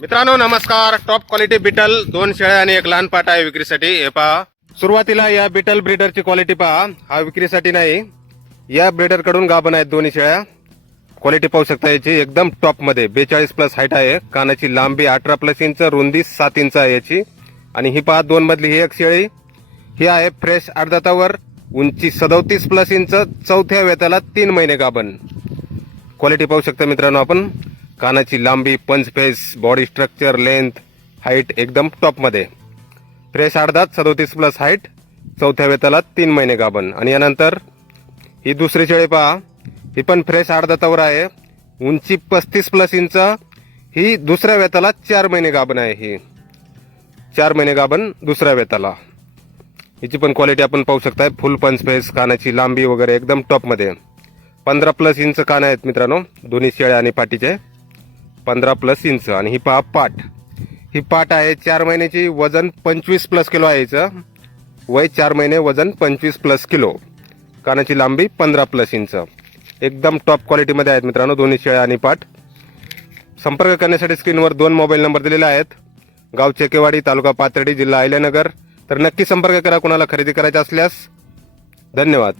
मित्रांनो नमस्कार. Top quality beetle दोन शेळ्या आणि एक लहान पाट आहे विक्रीसाठी. हे पहा. सुरुवातीला या बिटल ब्रीडरची क्वालिटी पहा. हा विक्रीसाठी नाही. या ब्रिडरकडून गाभण आहेत दोन्ही शेळ्या. क्वालिटी पाहू शकता याची. एकदम टॉपमध्ये. बेचाळीस प्लस हाईट आहे. कानाची लांबी अठरा प्लस इंच रुंदी सात इंच आहे याची. आणि ही पहा दोन मधली ही एक शेळी. ही आहे फ्रेश अर्धातावर उंची सदोतीस प्लस इंच चौथ्या वेताला तीन महिने गाभण. क्वालिटी पाहू शकता मित्रांनो आपण. कानाची लांबी punch face body structure length height एकदम टॉपमध्ये फ्रेश अर्धात सदोतीस प्लस हाईट चौथ्या वेताला तीन महिने गाभण. आणि यानंतर ही दुसरी शेळी पहा. ही पण फ्रेश अर्धातावर आहे. उंची पस्तीस प्लस इंच ही दुसऱ्या वेताला चार महिने गाभण आहे ही. चार महिने गाभण दुसऱ्या वेताला. हिची पण क्वालिटी आपण पाहू शकताय. फुल पंच फेस कानाची लांबी वगैरे एकदम टॉपमध्ये पंधरा प्लस इंच कान आहेत मित्रांनो. दोन्ही शेळ्या आणि पाठीचे. पंधरा प्लस इंच आणि ही पहा पाट. ही पाट आहे चार महिन्याची वजन पंचवीस प्लस किलो आहे याचं वय चार महिने वजन पंचवीस प्लस किलो. कानाची लांबी पंधरा प्लस इंच. एकदम टॉप क्वालिटीमध्ये आहेत मित्रांनो दोन्ही शेळ्या आणि पाट. संपर्क करण्यासाठी स्क्रीनवर दोन मोबाईल नंबर दिलेले आहेत. गाव चेकेवाडी तालुका पाथर्डी जिल्हा अहिल्यानगर. तर नक्की संपर्क करा कुणाला खरेदी करायचा असल्यास. धन्यवाद.